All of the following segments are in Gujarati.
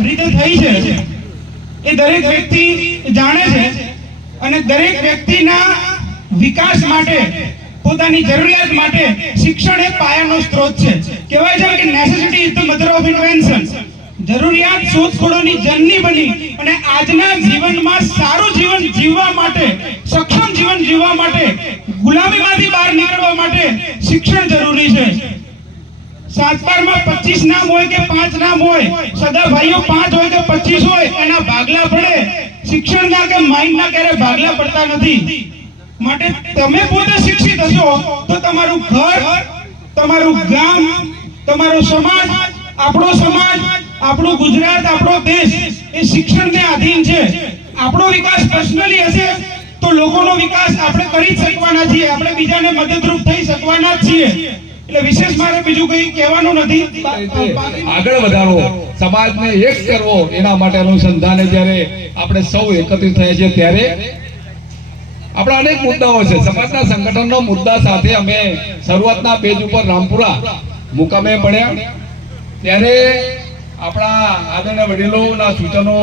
રીતે થઈ છે. એ દરેક વ્યક્તિ જાણે છે અને દરેક વ્યક્તિના વિકાસ માટે, પોતાની જરૂરિયાત માટે શિક્ષણ એ પાયાનો સ્ત્રોત છે. કહેવાય છે કે necessity is the mother of invention જરૂરિયાત શોધખોળોની જનની બની અને આજના જીવનમાં સારું જીવન જીવવા માટે, સક્ષમ જીવન જીવવા માટે, ગુલામીમાંથી બહાર નીકળવા માટે શિક્ષણ જરૂરી છે. સાત બારમાં પચીસ નામ હોય કે પાંચ નામ હોય સદા ભાઈઓ પાંચ હોય કે પચીસ હોય, એના ભાગલા પડે. શિક્ષણના કે માઇન્ડના ક્યારે ભાગલા પડતા નથી. માટે તમે પોતે શિક્ષિત હશો તો તમારું ઘર, તમારું ગામ, તમારો સમાજ, આપણો સમાજ, આપણું ગુજરાત, આપણો દેશ એ શિક્ષણને આધીન છે. આપણો વિકાસ પર્સનલી હશે તો લોકોનો વિકાસ આપણે કરી શકવાના છીએ. આપણે બીજાને મદદરૂપ થઈ શકવાના છીએ. એટલે વિશેષ મારે બીજું કંઈ કહેવાનું નથી. આગળ વધારવો સમાજને એક કરવો, એના માટે અનુસંધાને જ્યારે આપણે સૌ એકત્રિત થયા છીએ ત્યારે આપણા અનેક મુદ્દાઓ છે. સમાજના સંગઠનનો મુદ્દા સાથે અમે શરૂઆતના પેજ ઉપર રામપુરા મુકામે પડ્યા. ત્યારે આપણા આદરણીય વડીલોના સૂચનો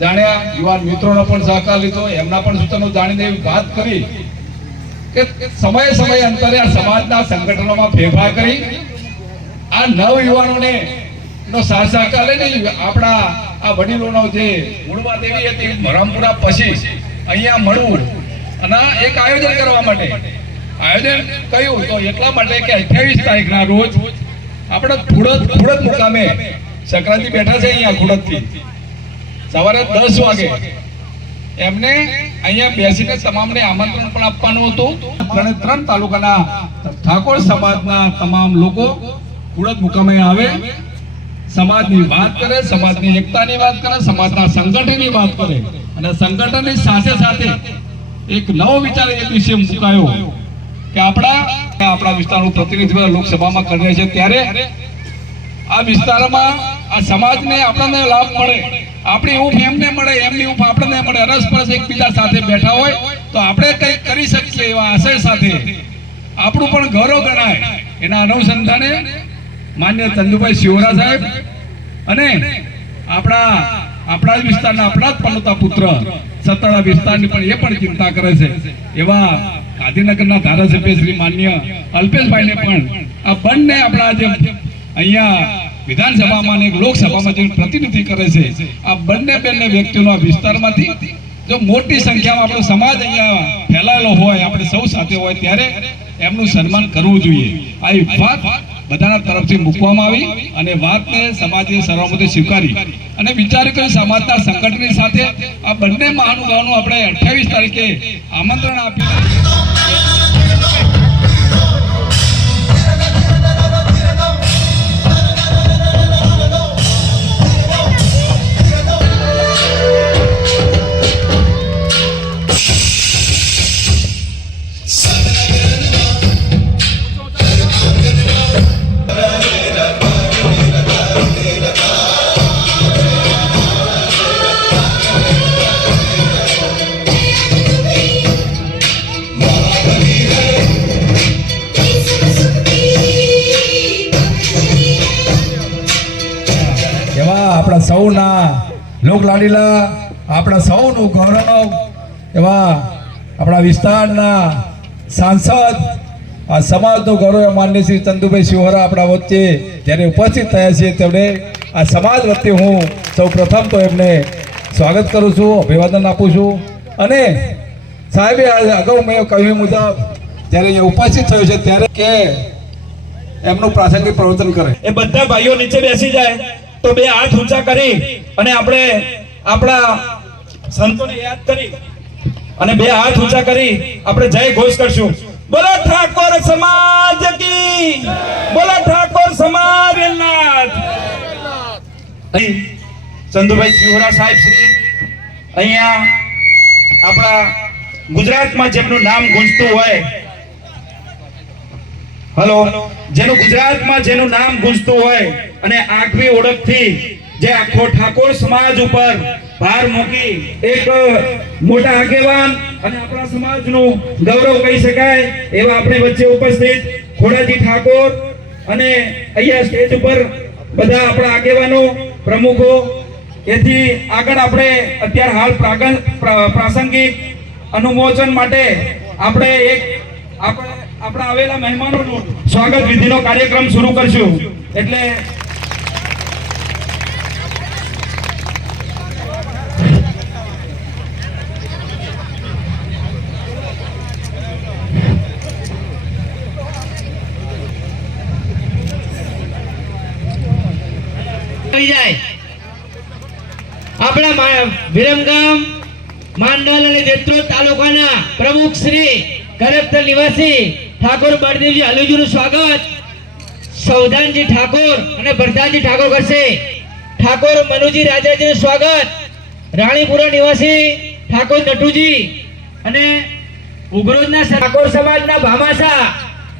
જાણ્યા, યુવાન મિત્રોનો પણ સહકાર લીધો, એમના પણ સૂચનો જાણીને વાત કરી. કે સમય સમય અંતરે આ સમાજના સંગઠનોમાં ફેરફાર કરી આ નવ યુવાનોને નો સાથ સહકાર લઈને આપણા આ વડીલોનો જે મૂળવા દેવી હતી ભરમપુરા પછી અહીંયા મળવું અને એક આયોજન કરવા માટે. આયોજન કયું? તો એટલા માટે કે અઠ્યાવીસ તારીખના રોજ આપણે ખુડદ ખુડદ મુકામે સંક્રાંતિ બેઠા છે અહીંયા ખુડદથી સવારે દસ વાગે એમને અહીંયા બેસીને તમામને આમંત્રણ પણ આપવાનું હતું. ત્રણે ત્રણ તાલુકાના ઠાકોર સમાજના તમામ લોકો કુળદ મુકામે આવે. સમાજની વાત કરે, સમાજની એકતાની વાત કરે, સમાજના સંગઠનની વાત કરે. અને સંગઠનની સાથે સાથે એક નવો વિચાર એ દિવસે મુકાયો કે આપણા આપણા વિસ્તારનું પ્રતિનિધિત્વ લોકસભામાં કરી રહ્યા છે. ત્યારે આ વિસ્તારમાં આ સમાજને આપણને લાભ મળે. આપણી ઊંફ એમને મળે, એમની ઊંફ આપણને મળે અરસપરસ એકબીજા સાથે બેઠા હોય, તો આપણે કંઈક કરી શકીએ એવા આશય સાથે. આપણું પણ ગૌરવ ગણાય. એના અનુસંધાને માન્ય ચંદુભાઈ શિવરા સાહેબ અને આપણા આપણા જ વિસ્તારના આપણા જ પનોતા પુત્ર સતાળા વિસ્તારની પણ એ પણ ચિંતા કરે છે. એવા ગાંધીનગરના ધારાસભ્ય શ્રી માન્ય અલ્પેશભાઈને પણ આ બંને આપણા જે અહીંયા વિધાનસભામાં અને લોકસભામાં જે પ્રતિનિધિ કરે છે, આ બંને બંને વ્યક્તિઓના વિસ્તારમાંથી જો મોટી સંખ્યામાં આપણો સમાજ અહીંયા ફેલાયેલો હોય, આપણે સૌ સાથે હોય, ત્યારે એમનું સન્માન કરવું જોઈએ. આ વાત બધાના તરફથી મૂકવામાં આવી અને વાતને સમાજે સર્વમતે સ્વીકારી અને વિચાર કર્યો સમાજના સંગઠનની સાથે આ બંને મહાનુભાવોનું આપણે અઠ્યાવીસ તારીખે આમંત્રણ આપ્યું સૌના લોકલાડીલા આપણા સૌનું ગૌરવ એવા આપણા વિસ્તારના સાંસદ, આ સમાજનું ગૌરવ માન્ય શ્રી ચંદુભાઈ શિવહરા આપણા વચ્ચે જ્યારે ઉપસ્થિત થયા છે તેમણે, આ સમાજ વચ્ચે હું સૌ પ્રથમ તો એમને સ્વાગત કરું છું, અભિવાદન આપું છું. અને સાહેબે અગાઉ મેં કહ્યું મુજબ, જ્યારે અહીંયા ઉપસ્થિત થયો છે ત્યારે કે એમનું પ્રાસંગિક પ્રવચન કરે. એ બધા ભાઈઓ નીચે બેસી જાય. તો બે હાથ ઊંચા કરી અને આપણે આપણા સંતોને યાદ કરી અને બે હાથ ઊંચા કરી આપણે જય ઘોષ કરશું. બોલો ઠાકોર સમાજ કી. બોલો ઠાકોર સમાજ ચંદુભાઈ શિવરા સાહેબ શ્રી, અહીંયા આપણા ગુજરાતમાં જેમનું નામ ગુંજતું હોય હલો, જેનું ગુજરાતમાં જેનું નામ ગુંજતું હોય અને આગવી ઓળખથી જે આખો ઠાકોર સમાજ ઉપર ભાર મૂકી એક મોટા આગેવાન અને આપણા સમાજનું ગૌરવ કહી શકાય, એવા આપણી વચ્ચે ઉપસ્થિત ખોડાજી ઠાકોર અને અહીંયા સ્ટેજ ઉપર બધા આપણા આગેવાનો, પ્રમુખો. એથી આગળ આપણે અત્યારે હાલ પ્રાસંગિક અનુમોચન માટે આપણે એક આપણે આપણા આવેલા મહેમાનોનું સ્વાગત વિધિનો કાર્યક્રમ શરૂ કરશું. એટલે આપણા વિરમગામ, માંડલ અને તાલુકાના પ્રમુખ શ્રી કરપ્તર નિવાસી ઠાકોર બળદેવજી હલુજીનું સ્વાગત. સૌદાનજી ઠાકોર અને ભરતાજી ઠાકોર કરશે. ઠાકોર મનુજી રાજાજીનું સ્વાગત. રાણીપુરા નિવાસી ઠાકોર નટુજી અને ઉગરોદના ઠાકોર સમાજના ભામાસા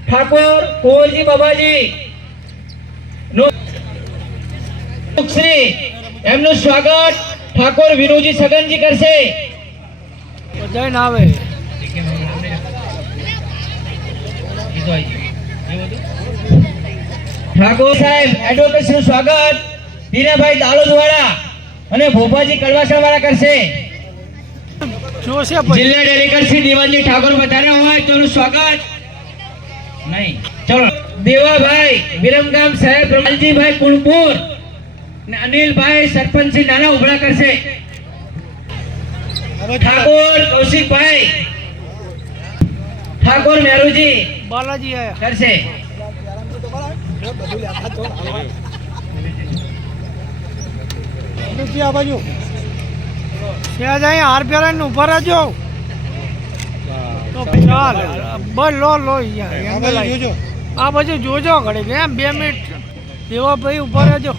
ઠાકોર કુંવરજી બાબાજી. શ્રી, એમનું સ્વાગત ઠાકોર વિનુજી સગનજી કરશે. જઈને આવે ઠાકોર સાહેબ એડવોકેટનું સ્વાગત. હીરાભાઈ દાલોદવાળા અને ભોપાજી કડવાસા વાળા કરશે જિલ્લા ડેલીગેટ શ્રી દેવાજી ઠાકોર વધારે હોય તેનું સ્વાગત. નહીં ચલો. દેવાભાઈ વિરમગામ સાહેબ પ્રમાલજીભાઈ કુણપુર અને અનિલભાઈ સરપંચ નાના ઉભરા કરશે. ઠાકોર કૌશિકભાઈ ઠાકોર મેરુજી. બાલાજી આયા. કરશે. આ બાજુ. ત્યાં જાય હાર પહેરાઈને રહેજો. તો ચાલ. બસ લો લો આ બાજુ જોજો. ઘડી એમ બે મિનિટ. દેવા ભાઈ ઊભા રહેજો.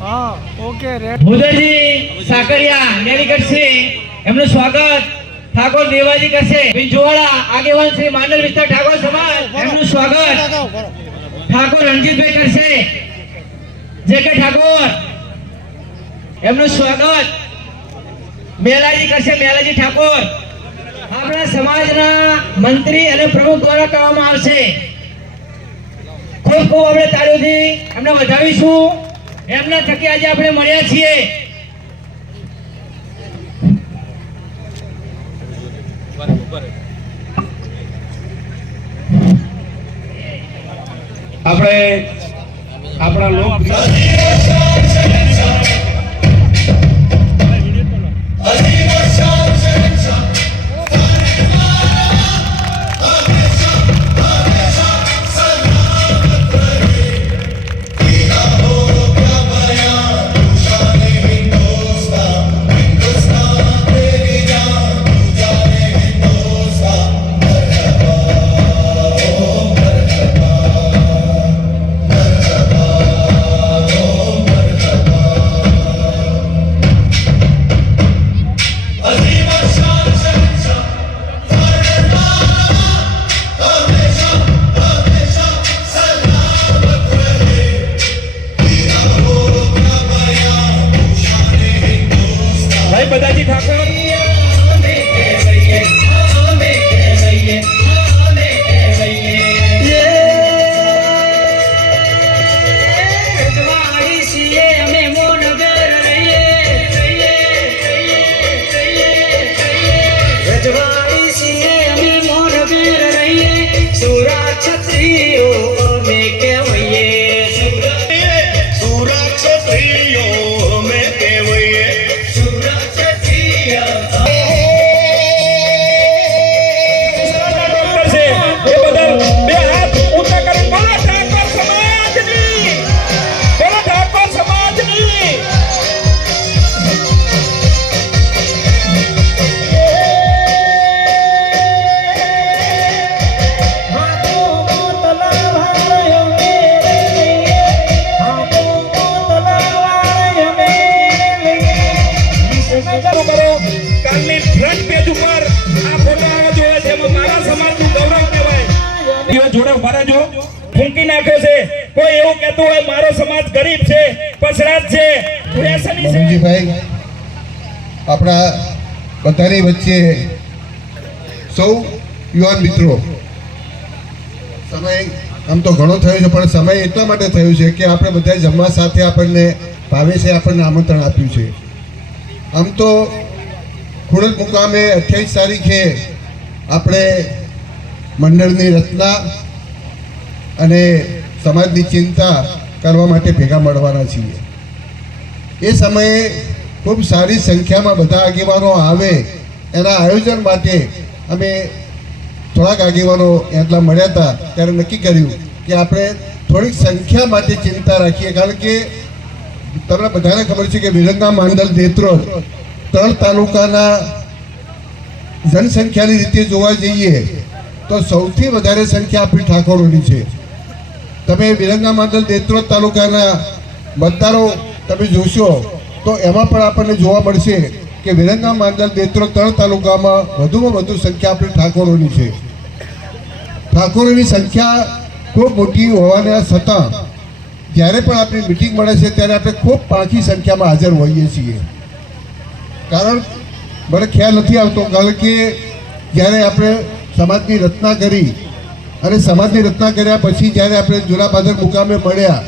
હા ઓકે રેડ. ભૂદેજી સાકરિયા એમનું સ્વાગત. ઠાકોર દેવાજી કરશે. બિંજોવાળા આગેવાન શ્રી માંડલ વિસ્તાર ઠાકોર સમાજ એમનું સ્વાગત. ઠાકોર રણજીતભાઈ કરશે. જે કે ઠાકોર એમનું સ્વાગત. મેલાજી કરશે મેલાજી ઠાકોર. આપણા સમાજના મંત્રી અને પ્રમુખ દ્વારા કરવામાં આવશે. ખૂબ ખૂબ આપણે તાળીઓથી એમને વધાવીશું એમના થકી આજે આપણે મળ્યા છીએ. આપણે આપણા લોક બધાની વચ્ચે સૌ યુવાન મિત્રો. સમય આમ તો ઘણો થયો છે, પણ સમય એટલા માટે થયો છે કે આપણે બધા જમવા સાથે આપણને ભાવેશે આપણને આમંત્રણ આપ્યું છે. આમ તો ખુડદ મુકામે અઠ્યાવીસ તારીખે આપણે મંડળની રચના અને સમાજની ચિંતા કરવા માટે ભેગા મળવાના છીએ. એ સમયે ખૂબ સારી સંખ્યામાં બધા આગેવાનો આવે એના આયોજન માટે અમે થોડાક આગેવાનો એટલા મળ્યા હતા, ત્યારે નક્કી કર્યું કે આપણે થોડીક સંખ્યા માટે ચિંતા રાખીએ, કારણ કે તમને બધાને ખબર છે કે વિરંગા માંડલ દેત્રોલ ત્રણ તાલુકાના જનસંખ્યાની રીતે જોવા જઈએ, તો સૌથી વધારે સંખ્યા આપણી ઠાકોરોની છે. તમે વિરંગા માંડલ દેત્રોલ તાલુકાના મતદારો તમે જોશો, તો એમાં પણ આપણને જોવા મળશે કે વિરંગા માંડલ દેત્રો ત્રણ તાલુકામાં વધુમાં વધુ સંખ્યા આપણી ઠાકોરોની છે. ઠાકોરોની સંખ્યા ખૂબ મોટી હોવાના છતાં, જ્યારે પણ આપણી મિટિંગ મળે છે, ત્યારે આપણે ખૂબ પાંખી સંખ્યામાં હાજર હોઈએ છીએ. કારણ મને ખ્યાલ નથી આવતો, કારણ કે જ્યારે આપણે સમાજની રચના કરી અને સમાજની રચના કર્યા પછી જ્યારે આપણે જૂના પાદર મુકામે મળ્યા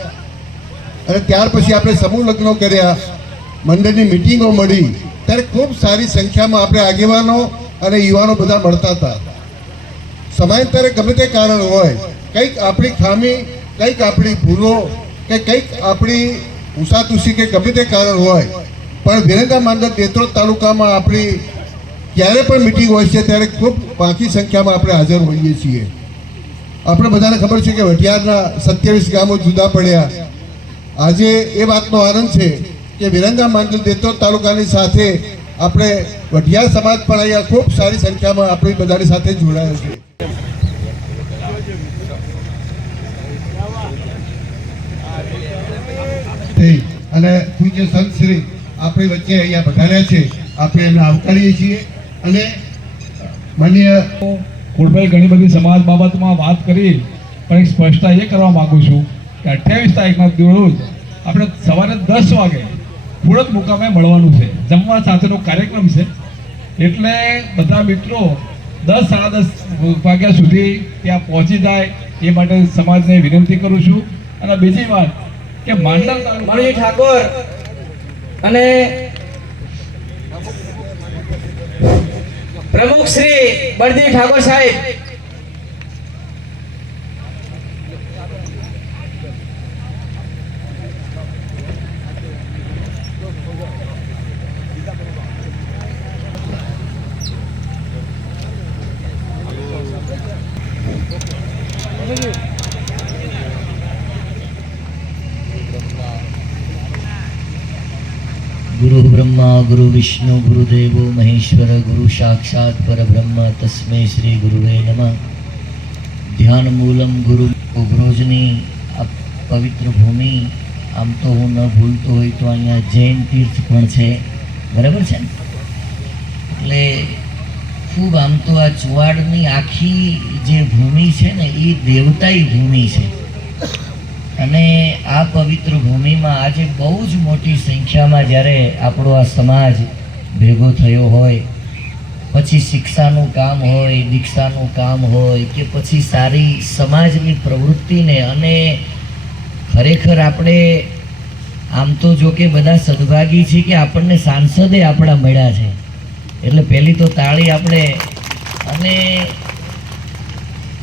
અને ત્યાર પછી આપણે સમૂહ લગ્નો કર્યા મંડળની મિટિંગો મળી. ત્યારે ખૂબ સારી સંખ્યામાં આપણે આગેવાનો અને યુવાનો બધા મળતા હતા. સમયાંતરે ગમે તે કારણ હોય, કંઈક આપણી ખામી, કંઈક આપણી ભૂલો, કે કંઈક આપણી ઉષાતુષી કે ગમે તે કારણ હોય. પણ વિરેન્દ્ર માંડલ દેત્રોદ તાલુકામાં આપણી ક્યારે પણ મિટિંગ હોય છે, ત્યારે ખૂબ બાકી સંખ્યામાં આપણે હાજર હોઈએ છીએ. આપણે બધાને ખબર છે કે વઢિયારના સત્યાવીસ ગામો જુદા પડ્યા. આજે એ વાતનો આનંદ છે કે વિરંગા માંડલ દેતો તાલુકાની સાથે આપણે વઢિયાર સમાજ પણ અહીંયા ખૂબ સારી સંખ્યામાં આપણી બધાની સાથે જોડાયો છે. થઈ. અને પૂજ્ય સંત શ્રી આપણી વચ્ચે અહીંયા પધાર્યા છે. આપણે એમને આવકારીએ છીએ. અને માન્ય કુળભાઈ ઘણી બધી સમાજ બાબતમાં વાત કરી પણ એક સ્પષ્ટતા એ કરવા માગું છું કે અઠ્યાવીસ તારીખના રોજ આપણે સવારે દસ વાગે ખુડદ મુકામે મળવાનું છે. જમવા સાથેનો કાર્યક્રમ છે. એટલે બધા મિત્રો દસ સાડા દસ વાગ્યા સુધી ત્યાં પહોંચી જાય એ માટે સમાજને વિનંતી કરું છું. અને બીજી વાત કે માંડલ તાલુકા ઠાકોર અને પ્રમુખ શ્રી બળદેવ ઠાકોર સાહેબ ગુરુ બ્રહ્મા ગુરુ વિષ્ણુ ગુરુદેવો મહેશ્વર ગુરુ સાક્ષાત પરબ્રહ્મ તસ્મે શ્રી ગુરુવે નમઃ ધ્યાન મૂલમ ગુરુ ગુરુજની આ પવિત્ર ભૂમિ આમ તો હું ન ભૂલતો હોય તો અહીંયા જૈન તીર્થ પણ છે બરાબર છે ને એટલે ખૂબ આમ તો આ ચુવાડની આખી જે ભૂમિ છે ને એ દેવતાઈ ભૂમિ છે. અને આ પવિત્ર ભૂમિમાં આજે બહુ જ મોટી સંખ્યામાં જ્યારે આપણો આ સમાજ ભેગો થયો હોય, પછી શિક્ષાનું કામ હોય, દીક્ષાનું કામ હોય, કે પછી સારી સમાજની પ્રવૃત્તિને અને ખરેખર આપણે આમ તો જો કે બધા સદભાગી છે કે આપણને સાંસદે આપણા મળ્યા છે. એટલે પહેલી તો તાળી આપણે અને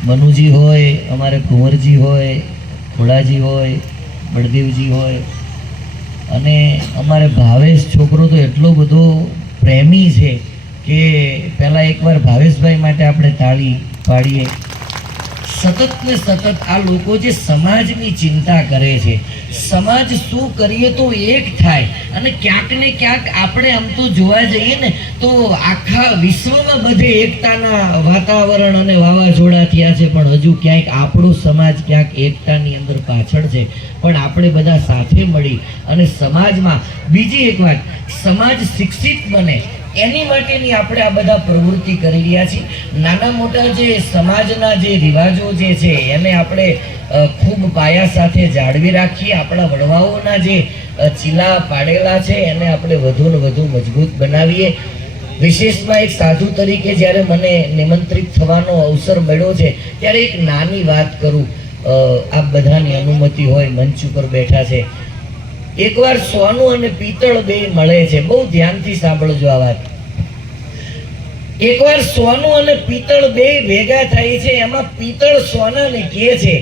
મનુજી હોય, અમારે કુંવરજી હોય ખોડાજી હોય, બળદેવજી હોય. અને અમારે ભાવેશ છોકરો તો એટલો બધો પ્રેમી છે કે પહેલાં એકવાર ભાવેશભાઈ માટે આપણે તાળી પાડીએ. સતત ને સતત આ લોકો જે સમાજની ચિંતા કરે છે સમાજ શું કરીએ તો એક થાય. અને ક્યાંક ને ક્યાંક આપણે આમ તો જોવા જઈએ ને, તો આખા વિશ્વમાં બધે એકતાના વાતાવરણ અને વાવાઝોડા થયા છે. પણ હજુ ક્યાંક આપણો સમાજ ક્યાંક એકતાની અંદર પાછળ છે. પણ આપણે બધા સાથે મળી અને સમાજમાં બીજી એક વાત, સમાજ શિક્ષિત બને. એની માટેની આપણે આ બધા પ્રવૃત્તિ કરી રહ્યા છીએ. નાના મોટા જે સમાજના જે રિવાજો જે છે, એને આપણે ખૂબ પાયા સાથે જાળવી રાખીએ. આપણા વડવાઓના જે ચીલા પાડેલા છે, એને આપણે વધુ ને વધુ મજબૂત બનાવીએ. વિશેષમાં એક સાધુ તરીકે જ્યારે મને નિમંત્રિત થવાનો અવસર મળ્યો છે, ત્યારે એક નાની વાત કરું. આપ બધાની અનુમતિ હોય, મંચ ઉપર બેઠા છે. એકવાર સોનું અને પિત્તળ બે મળે છે. બહુ ધ્યાનથી સાંભળજો આ વાત. એકવાર સોનું અને પિત્તળ બે ભેગા થાય છે, એમાં પિત્તળ સોનાને કહે છે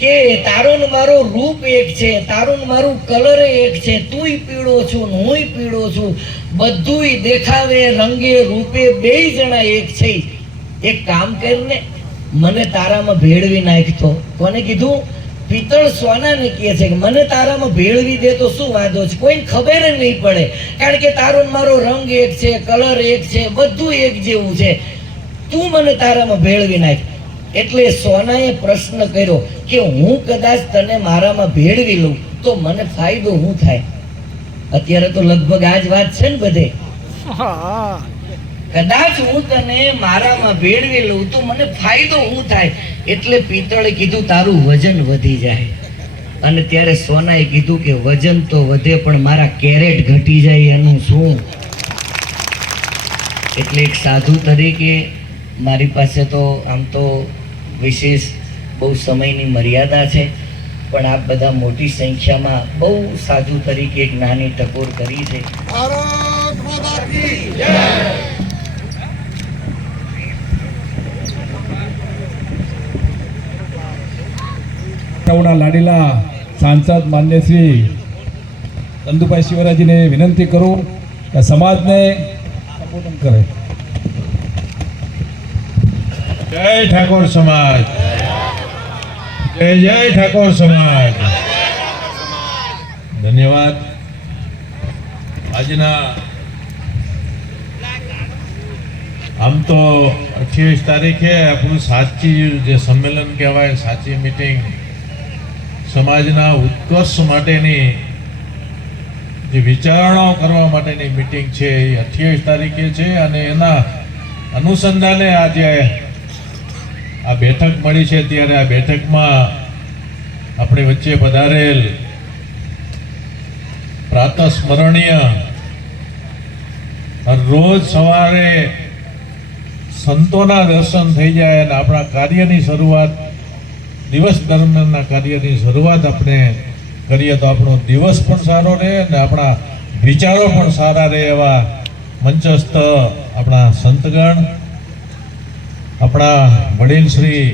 કે, તારું મારો રૂપ એક છે, તારું મારું કલર એક છે, તુંય પીળો છું હુંય પીળો છું. બધુંય દેખાવે, રંગે, રૂપે બેય જણા એક છે. એક કામ કરીને મને તારામાં ભેળવી નાખતો કોને કીધું? પિત્તળ સોનાને કહે છે કે મને તારામાં ભેળવી દે તો શું વાંધો છે? કોઈને ખબર જ નહીં પડે. કારણ કે તારો મારો રંગ એક છે, કલર એક છે, બધું એક જેવું છે. તું મને તારામાં ભેળવી નાખ. એટલે સોનાએ પ્રશ્ન કર્યો કે હું કદાચ તને મારામાં ભેળવી લઉં તો મને ફાયદો શું થાય? અત્યારે તો લગભગ આ જ વાત છે ને બધે. હા. કદાચ હું તને મારામાં ભેળવી લઉં તો મને ફાયદો શું થાય? એટલે પિત્તળે કીધું, તારું વજન વધી જાય. અને ત્યારે સોનાએ કીધું કે, વજન તો વધે, પણ મારા કેરેટ ઘટી જાય એનું શું? એટલે એક સાધુ તરીકે મારી પાસે તો આમ તો વિશેષ બહુ સમયની મર્યાદા છે, પણ આપ બધા મોટી સંખ્યામાં બહુ સાધુ તરીકે એક નાની ટકોર કરી છે. સૌના લાડીલા સાંસદ માન્ય શ્રી ચંદુભાઈ શિવરાજીને વિનંતી કરું કે સમાજને સંબોધન કરે. જય ઠાકોર સમાજ. જય જય ઠાકોર સમાજ. ધન્યવાદ. આજના આમ તો અઠ્યાવીસ તારીખે આપણું સાચી જે સંમેલન કહેવાય, સાચી મિટિંગ સમાજના ઉત્કર્ષ માટેની જે વિચારણાઓ કરવા માટેની મિટિંગ છે એ અઠ્યાવીસ તારીખે છે અને એના અનુસંધાને આજે આ બેઠક મળી છે. ત્યારે આ બેઠકમાં આપણી વચ્ચે પધારેલ પ્રાતસ્મરણીય રોજ સવારે સંતોના દર્શન થઈ જાય અને આપણા કાર્યની શરૂઆત દિવસ દરમિયાનના કાર્યની શરૂઆત આપણે કરીએ તો આપણો દિવસ પણ સારો રહે અને આપણા વિચારો પણ સારા રહે એવા મંચસ્થ આપણા સંતગણ. આપણા વડીલ શ્રી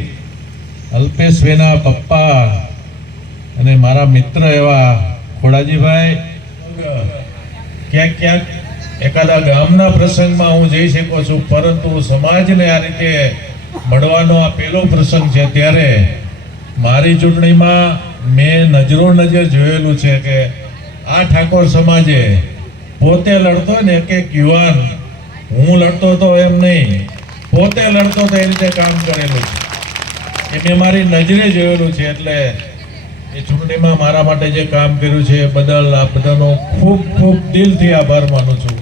અલ્પેશભાઈના પપ્પા અને મારા મિત્ર એવા ખોડાજીભાઈ. ક્યાંક ક્યાંક એકાદા ગામના પ્રસંગમાં હું જઈ શકું છું, પરંતુ સમાજને આ રીતે મળવાનો આ પહેલો પ્રસંગ છે ત્યારે મારી ચૂંટણીમાં મેં નજરો નજર જોયેલું છે કે આ ઠાકોર સમાજે પોતે લડતો ને એક એક યુવાન, હું લડતો હતો એમ નહીં, પોતે લડતો તો એ રીતે કામ કરેલું છે. એ મેં મારી નજરે જોયેલું છે એટલે એ ચૂંટણીમાં મારા માટે જે કામ કર્યું છે એ બદલ આ બધાનો ખૂબ ખૂબ દિલથી આભાર માનું છું.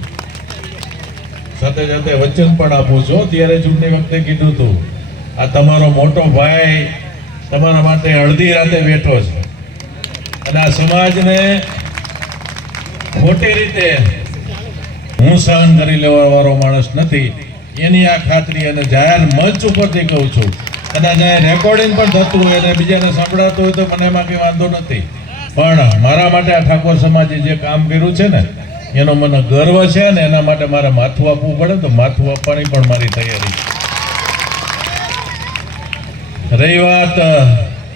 સાથે સાથે વચન પણ આપું છું. ત્યારે ચૂંટણી વખતે કીધું હતું, આ તમારો મોટો ભાઈ તમારા માટે અડધી રાતે બેઠો છે. અને આ સમાજને ખોટી રીતે હું સહન કરી લેવા વાળો માણસ નથી. એની આ ખાતરી અને જાહેર મંચ ઉપરથી કહું છું. કદાચ આ રેકોર્ડિંગ પણ થતું હોય અને બીજાને સંભળાતું હોય તો મને એમાં કંઈ વાંધો નથી. પણ મારા માટે આ ઠાકોર સમાજે જે કામ કર્યું છે ને, એનો મને ગર્વ છે ને એના માટે મારે માથું આપવું પડે તો માથું આપવાની પણ મારી તૈયારી છે. રહી વાત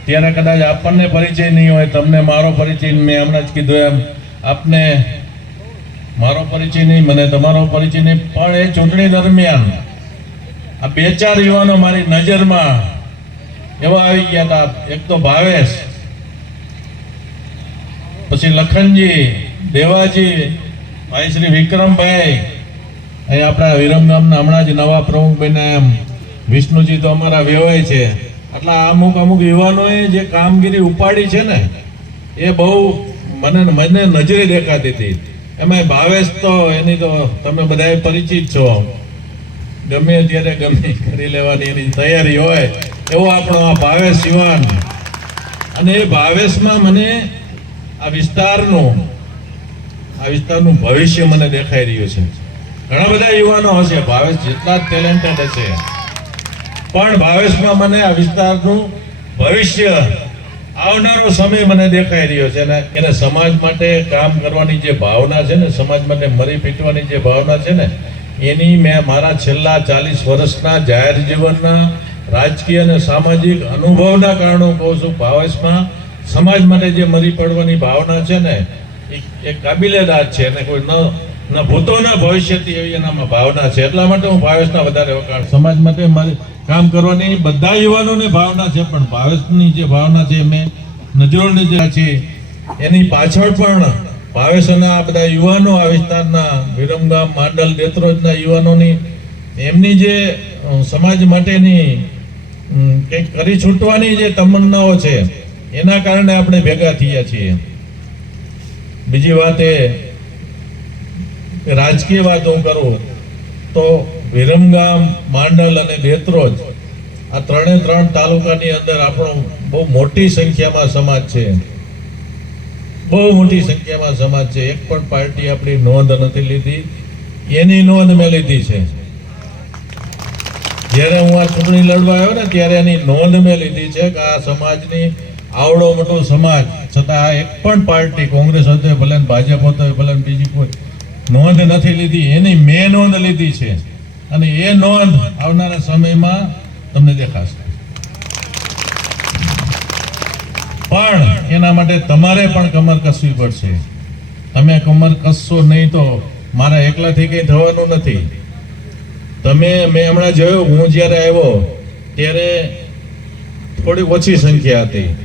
ત્યારે કદાચ આપણને પરિચય નહીં હોય, તમને મારો પરિચય મેં હમણાં જ કીધું એમ. આપને મારો પરિચય નહીં, મને તમારો પરિચય નહીં, પણ એ ચૂંટણી દરમિયાન આ બે ચાર યુવાનો મારી નજરમાં એવા આવી ગયા હતા. એક તો ભાવેશ, પછી લખનજી, દેવાજી, ભાઈ શ્રી વિક્રમભાઈ, અહીં આપણા વિરમ ગામના હમણાં જ નવા પ્રમુખ બન્યા એમ. વિષ્ણુજી તો અમારા વ્યવહાય છે. આટલા અમુક અમુક યુવાનોએ જે કામગીરી ઉપાડી છે ને, એ બહુ મને મને નજરે દેખાતી હતી. એમાં ભાવેશ તો એની તો તમે બધાએ પરિચિત છો. ગમે ત્યારે ગમે કરી લેવાની એની તૈયારી હોય, એવો આપણો આ ભાવેશ યુવાન. અને એ ભાવેશમાં મને આ વિસ્તારનું આ વિસ્તારનું ભવિષ્ય મને દેખાઈ રહ્યું છે. ઘણા બધા યુવાનો હશે. ભાવેશ જેટલા જ ટેલેન્ટેડ હશે. પણ ભાવેશમાં મને આ વિસ્તારનું ભવિષ્ય આવનારો સમય મને દેખાઈ રહ્યો છે અને એને સમાજ માટે કામ કરવાની જે ભાવના છે ને, સમાજ માટે મરી પીટવાની જે ભાવના છે ને, એની મેં મારા છેલ્લા ચાલીસ વર્ષના જાહેર જીવનના રાજકીય અને સામાજિક અનુભવના કારણો કહું છું. ભાવેશમાં સમાજ માટે જે મરી પડવાની ભાવના છે ને, એ- કાબિલે દાદ છે અને કોઈ ન ન ભૂતો ભવિષ્યથી એવી એનામાં ભાવના છે. એટલા માટે હું ભાવેશના વધારે વખાણ સમાજ માટે મારી કામ કરવાની બધા યુવાનોને ભાવના છે, પણ ભાવેશની જે ભાવના છે, મેં નજરોની જે છે, એની પાછળ પણ ભાવેશ અને આ બધા યુવાનો આ વિસ્તારના વિરમગામ માંડલ દેત્રોજના યુવાનોની એમની જે સમાજ માટેની કંઈક કરી છૂટવાની જે તમન્નાઓ છે, એના કારણે આપણે ભેગા થયા છીએ. બીજી વાત એ, રાજકીય વાત હું કરું તો વિરમગામ, માંડલ અને બેતરોજ આ ત્રણે ત્રણ તાલુકાની અંદર આપણો બહુ મોટી સંખ્યામાં સમાજ છે. બહુ મોટી સંખ્યામાં સમાજ છે. એક પણ પાર્ટી આપણી નોંધ નથી લીધી. એની નોંધ મેં લીધી છે. જ્યારે હું આ ચૂંટણી લડવા આવ્યો ને, ત્યારે એની નોંધ મેં લીધી છે કે આ સમાજની આવડો મોટો સમાજ, છતાં આ એક પણ પાર્ટી કોંગ્રેસ હોય ભલે ભાજપ હતો ભલે બીજી કોઈ નોંધ નથી લીધી. એની મેં નોંધ લીધી છે. અને એ નોંધ આવનારા સમયમાં તમને દેખાશે. પણ એના માટે તમારે પણ કમર કસવી પડશે. તમે કમર કસશો નહીં તો મારા એકલાથી કંઈ થવાનું નથી. તમે મેં હમણાં જોયું, હું જ્યારે આવ્યો, ત્યારે થોડી ઓછી સંખ્યા હતી.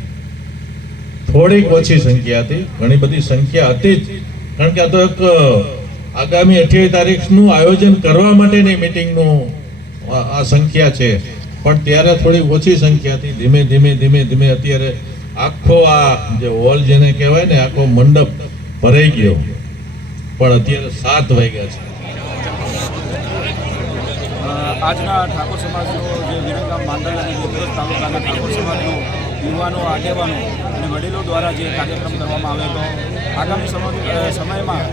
થોડીક ઓછી સંખ્યા હતી. ઘણી બધી સંખ્યા હતી જ. કારણ કે આ તો એક આગામી અઠ્યાવીસ તારીખનું આયોજન કરવા માટેની મિટિંગનું આ સંખ્યા છે. પણ ત્યારે થોડી ઓછી સંખ્યા હતી. ધીમે ધીમે ધીમે ધીમે અત્યારે આખો આ જે હોલ જેને કહેવાય ને, આખો મંડપ ભરાઈ ગયો. પણ અત્યારે સાત વાગ્યા છે. આજના ઠાકોર સમાજનો જે વિરમગામ માંડલ અને ગુજરાત તાલુકાના ઠાકોર સમાજનો યુવાનો, આગેવાનો અને વડીલો દ્વારા જે કાર્યક્રમ કરવામાં હતો, આગામી સમય સમયમાં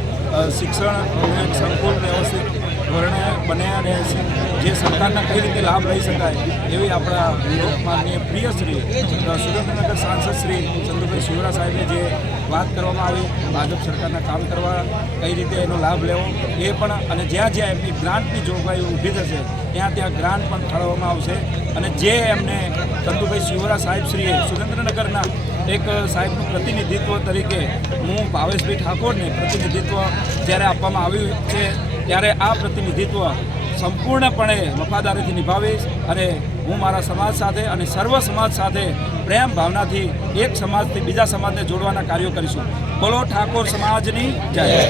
શિક્ષણ એક સંકુલ વ્યવસ્થિત ધોરણે રહે છે. જે સરકારના કઈ રીતે લાભ લઈ શકાય એવી આપણા માનનીય પ્રિય શ્રી સુરેન્દ્રનગર સાંસદ શ્રી ચંદ્રભાઈ શિવરા સાહેબે જે વાત કરવામાં આવી, ભાજપ સરકારના કામ કરવા કઈ રીતે એનો લાભ લેવો, એ પણ અને જ્યાં જ્યાં એમની ગ્રાન્ટની જોગવાઈઓ ઊભી થશે, ત્યાં ત્યાં ગ્રાન્ટ પણ ફાળવવામાં આવશે. અને જે એમને ચંદુભાઈ શિવરા સાહેબ શ્રીએ સુરેન્દ્રનગરના એક સાહેબનું પ્રતિનિધિત્વ તરીકે હું ભાવેશભાઈ ઠાકોરને પ્રતિનિધિત્વ જ્યારે આપવામાં આવ્યું છે, ત્યારે આ પ્રતિનિધિત્વ સંપૂર્ણપણે વફાદારીથી નિભાવીશ અને હું મારા સમાજ સાથે અને સર્વ સમાજ સાથે પ્રેમ ભાવનાથી એક સમાજથી બીજા સમાજને જોડવાના કાર્યો કરીશું. બોલો ઠાકોર સમાજની જય.